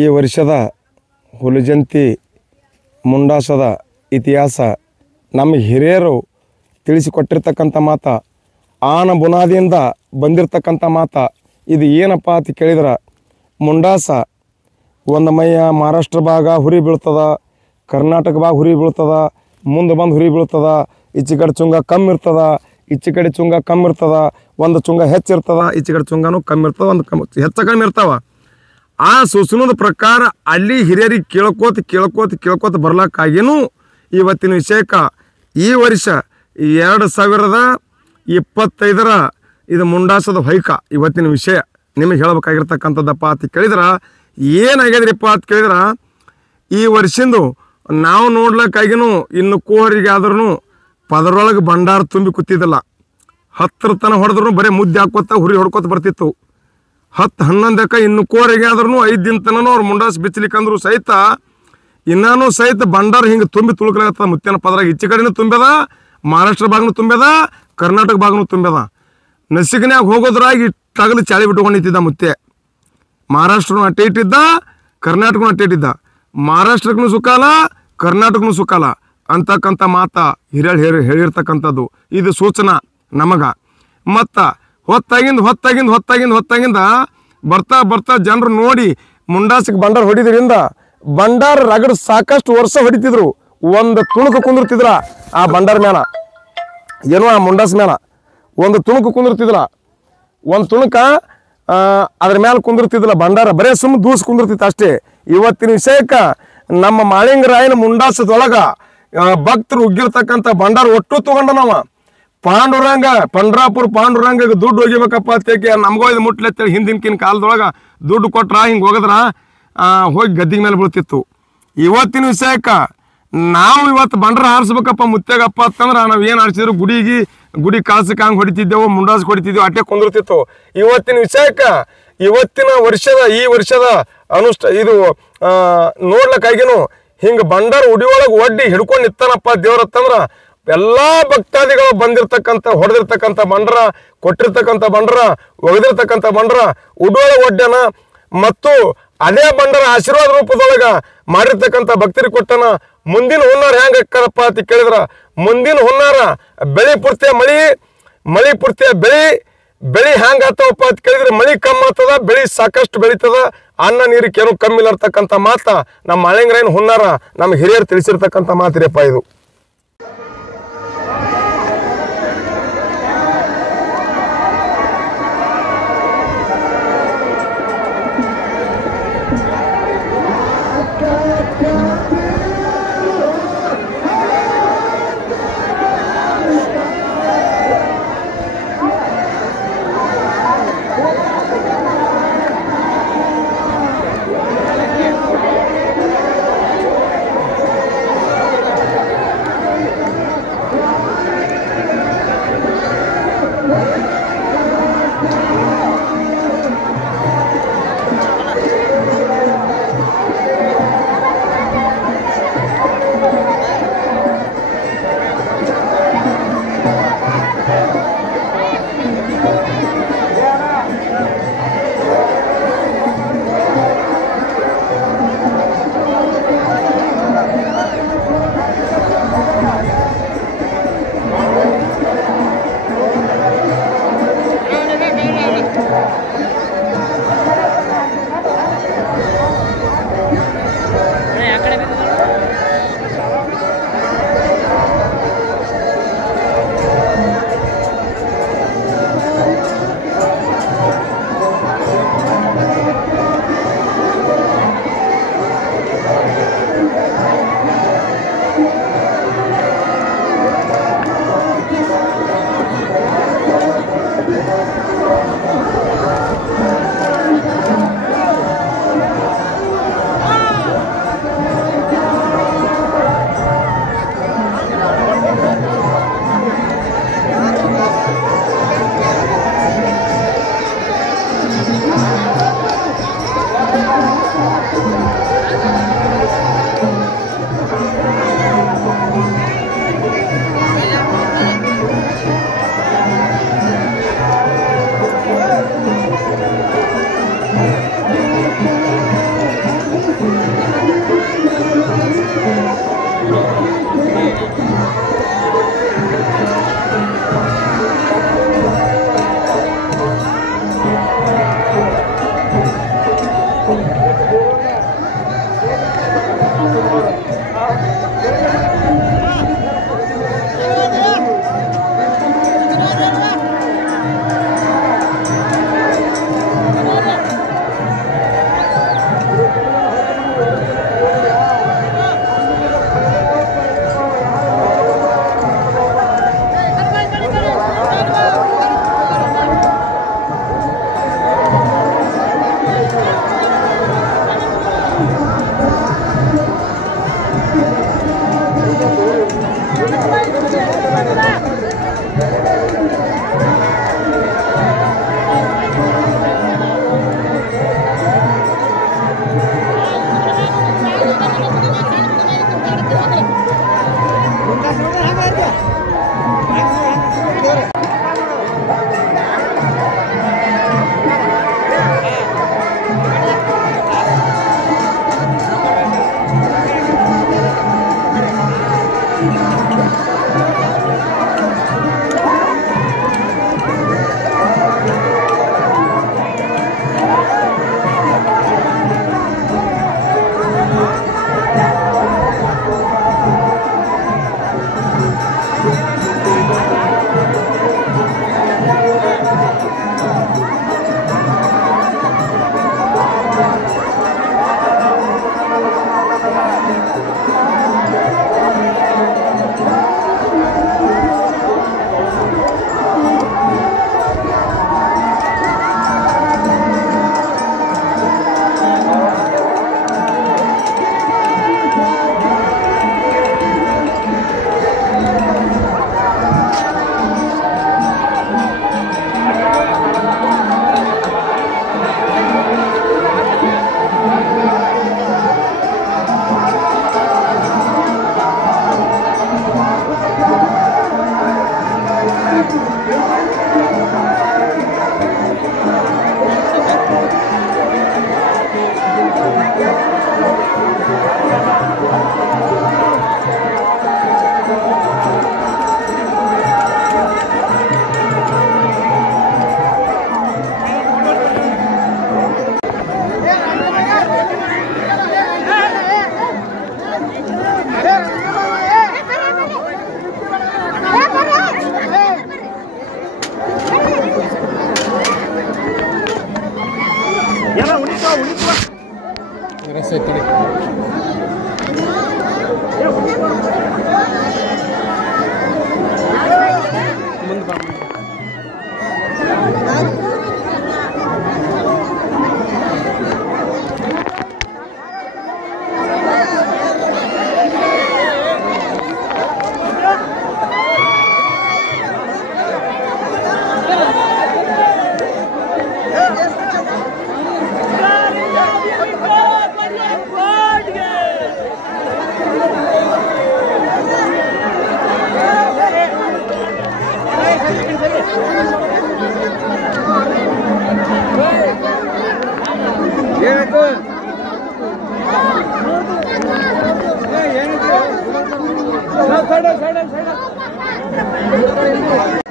ಈ ವರ್ಷದ ಹುಲಜಂತಿ ಮುಂಡಾಸದ ಇತಿಹಾಸ ನಮ್ಮ ಹಿರಿಯರು ತಿಳಿಸಿಕೊಟ್ಟಿರ್ತಕ್ಕಂಥ ಮಾತು, ಆನ ಬುನಾದಿಯಿಂದ ಬಂದಿರತಕ್ಕಂಥ ಮಾತು. ಇದು ಏನಪ್ಪ ಅಂತ ಕೇಳಿದ್ರೆ, ಮುಂಡಾಸ ಒಂದು ಮೈಯ ಮಹಾರಾಷ್ಟ್ರ ಭಾಗ ಹುರಿ ಬೀಳ್ತದ, ಕರ್ನಾಟಕ ಭಾಗ ಹುರಿ ಬೀಳ್ತದ, ಮುಂದೆ ಬಂದು ಹುರಿ ಬೀಳ್ತದ. ಈಚೆ ಕಡೆ ಚುಂಗ ಕಮ್ಮಿ ಇರ್ತದ, ಈಚೆ ಕಡೆ ಚುಂಗ ಕಮ್ಮಿ ಇರ್ತದ, ಒಂದು ಚುಂಗ ಹೆಚ್ಚಿರ್ತದ, ಈಚೆ ಕಡೆ ಚುಂಗನೂ ಕಮ್ಮಿ ಇರ್ತದ, ಒಂದು ಕಮ್ಮಿ ಇರ್ತಾವ. ಆ ಸೂಚನದ ಪ್ರಕಾರ ಅಲ್ಲಿ ಹಿರಿಯರಿಗೆ ಕೇಳ್ಕೋತ ಬರ್ಲಕ್ಕಾಗಿನೂ ಇವತ್ತಿನ ವಿಷಯಕ್ಕೆ ಈ ವರ್ಷ 2025 ಇದು ಮುಂಡಾಸದ ಹೊಯ್ಕ ಇವತ್ತಿನ ವಿಷಯ ನಿಮಗೆ ಹೇಳಬೇಕಾಗಿರ್ತಕ್ಕಂಥದ್ದಪ್ಪ ಅಂತ ಕೇಳಿದ್ರೆ, ಏನಾಗ್ಯದ್ರಿಪ್ಪ ಅಂತ ಕೇಳಿದ್ರೆ, ಈ ವರ್ಷದಿಂದ ನಾವು ನೋಡ್ಲಿಕ್ಕಾಗಿನೂ ಇನ್ನು ಕೋಹರಿಗೆ ಆದ್ರೂ ಪದರೊಳಗೆ ಭಂಡಾರ ತುಂಬಿ ಕೂತಿದ್ದಿಲ್ಲ. 10 ತನ ಹೊಡೆದ್ರೂ ಬರೀ ಮುದ್ದೆ ಹಾಕೋತ ಹುರಿ ಹೊಡ್ಕೋತ ಬರ್ತಿತ್ತು. 10-11 ಇನ್ನು ಕೋರಿಗೆ ಆದ್ರೂ 5 ದಿನ ತನೂ ಅವ್ರು ಮುಂಡಾಸ್ ಬಿಚ್ಚಲಿಕ್ಕಂದ್ರು ಸಹಿತ ಇನ್ನೂ ಸಹಿತ ಭಂಡಾರ ಹಿಂಗೆ ತುಂಬಿ ತುಳುಕಲಾಗತ್ತದ. ಮುತ್ತಿನ ಪದರಾಗ ಈಚೆ ಕಡೆನೂ ತುಂಬ್ಯದ, ಮಹಾರಾಷ್ಟ್ರ ಭಾಗನೂ ತುಂಬ್ಯದ, ಕರ್ನಾಟಕ ಭಾಗನೂ ತುಂಬ್ಯದ. ನಸಿಕನ್ಯಾಗ ಹೋಗೋದ್ರಾಗಿ ತಗಲು ಚಾಳಿ ಬಿಟ್ಕೊಂಡಿದ್ದ ಮುತ್ತೆ. ಮಹಾರಾಷ್ಟ್ರನೂ ಅಟ್ಟೆ ಇಟ್ಟಿದ್ದ, ಕರ್ನಾಟಕನೂ ಅಟ್ಟೆ ಇಟ್ಟಿದ್ದ. ಮಹಾರಾಷ್ಟ್ರಕ್ಕೂ ಸುಖಾಲ, ಕರ್ನಾಟಕನೂ ಸುಖಾಲ ಅಂತಕ್ಕಂಥ ಮಾತು ಹಿರಿಯರು ಹೇಳಿರ್ತಕ್ಕಂಥದ್ದು. ಇದು ಸೂಚನಾ ನಮಗೆ. ಮತ್ತು ಹೊತ್ತಾಗಿಂದ ಬರ್ತಾ ಜನರು ನೋಡಿ ಮುಂಡಾಸಿಗೆ ಭಂಡಾರ ಹೊಡಿದ್ರಿಂದ ಭಂಡಾರ ರಗಡ್ ಸಾಕಷ್ಟು ವರ್ಷ ಹೊಡಿತಿದ್ರು. ಒಂದು ತುಣುಕು ಕುಂದಿರ್ತಿದ್ರ ಆ ಭಂಡಾರ ಮೇಲ, ಏನೋ ಆ ಮುಂಡಾಸ್ ಮೇಲ ಒಂದು ತುಣುಕು ಕುಂದಿರ್ತಿದ್ರ. ಒಂದು ತುಣುಕ ಅದ್ರ ಮೇಲೆ ಕುಂದಿರ್ತಿದ್ದಿಲ್ಲ ಭಂಡಾರ, ಬರೇ ಸುಮ್ಮ ದೂಸ್ ಕುಂದಿರ್ತಿತ್ತು ಅಷ್ಟೇ. ಇವತ್ತಿನ ವಿಷಯಕ್ಕೆ ನಮ್ಮ ಮಾಳಿಂಗರಾಯನ ಮುಂಡಾಸದೊಳಗೆ ಭಕ್ತರು ಉಗ್ಗಿರ್ತಕ್ಕಂಥ ಭಂಡಾರ ಒಟ್ಟು ತಗೊಂಡ ನಾವು ಪಾಂಡುರಂಗ ಪಂಡ್ರಾಪುರ ಪಾಂಡುರಂಗಗೆ ದುಡ್ಡು ಹೋಗಿಬೇಕಪ್ಪ ಅಂತೇಕೆ ನಮಗೋ ಇದು ಮುಟ್ಲೆತ್ತೇಳಿ ಹಿಂದಿನ ಕಾಲದೊಳಗೆ ದುಡ್ಡು ಕೊಟ್ರ ಹಿಂಗೆ ಹೋಗಿದ್ರ ಹೋಗಿ ಗದ್ದಿಗೆ ಮೇಲೆ ಬೀಳ್ತಿತ್ತು. ಇವತ್ತಿನ ವಿಷಯಕ್ಕೆ ನಾವು ಇವತ್ತು ಭಂಡಾರ ಹಾರಿಸ್ಬೇಕಪ್ಪ ಮುತ್ತೆಗಪ್ಪ ಅಂತಂದ್ರೆ ನಾವು ಏನು ಹಾರಿಸಿದ್ರು ಗುಡಿ ಕಾಸಕ್ಕೆ ಹಂಗೆ ಹೊಡಿತಿದ್ದೆವು, ಮುಂಡಾಸಕ್ಕೆ ಹೊಡಿತಿದ್ದೆವು, ಅಟ್ಟೆ ಕುಂದಿರ್ತಿತ್ತು. ಇವತ್ತಿನ ವಿಷಯಕ್ಕೆ ಈ ವರ್ಷದ ಇದು ನೋಡ್ಲಿಕ್ಕಾಗಿನೂ ಹಿಂಗೆ ಭಂಡಾರ ಉಡಿಯೊಳಗೆ ಒಡ್ಡಿ ಹಿಡ್ಕೊಂಡು ನಿತ್ತಾನಪ್ಪ ದೇವ್ರತ್ತಂದ್ರೆ ಎಲ್ಲ ಭಕ್ತಾದಿಗಳು ಬಂದಿರತಕ್ಕಂಥ ಹೊಡೆದಿರ್ತಕ್ಕಂಥ ಭಂಡಾರ, ಕೊಟ್ಟಿರ್ತಕ್ಕಂಥ ಭಂಡಾರ, ಒಗೆದಿರ್ತಕ್ಕಂಥ ಭಂಡಾರ ಉಡಿಯೊಳಗೆ ಒಡ್ಡ್ಯಾನ. ಮತ್ತು ಅದೇ ಭಂಡಾರ ಆಶೀರ್ವಾದ ರೂಪದೊಳಗೆ ಮಾಡಿರ್ತಕ್ಕಂಥ ಭಕ್ತರಿಗೆ ಕೊಟ್ಟನ. ಮುಂದಿನ ಹುನ್ನಾರ ಹೆಂಗೆ ಅಕ್ಕದಪ್ಪ ಅಂತ ಕೇಳಿದ್ರೆ, ಮುಂದಿನ ಹುನ್ನಾರ ಬೆಳೆ ಪೂರ್ತಿಯ ಮಳಿ ಪೂರ್ತಿಯ ಬೆಳೆ ಹೆಂಗೆ ಆಗ್ತಾವಪ್ಪ ಅಂತ ಕೇಳಿದ್ರೆ, ಮಳಿ ಕಮ್ಮಿ ಆಗ್ತದ, ಬೆಳೆ ಸಾಕಷ್ಟು ಬೆಳೀತದ, ಅನ್ನ ನೀರಿಗೆ ಏನೂ ಕಮ್ಮಿ ಇರ್ತಕ್ಕಂಥ ಮಾತು ನಮ್ಮ ಮಾಳಿಂಗರಾಯನ ಹುನ್ನಾರ ನಮ್ಮ ಹಿರಿಯರು ತಿಳಿಸಿರ್ತಕ್ಕಂಥ ಮಾತಿರಪ್ಪ ಇದು. Side.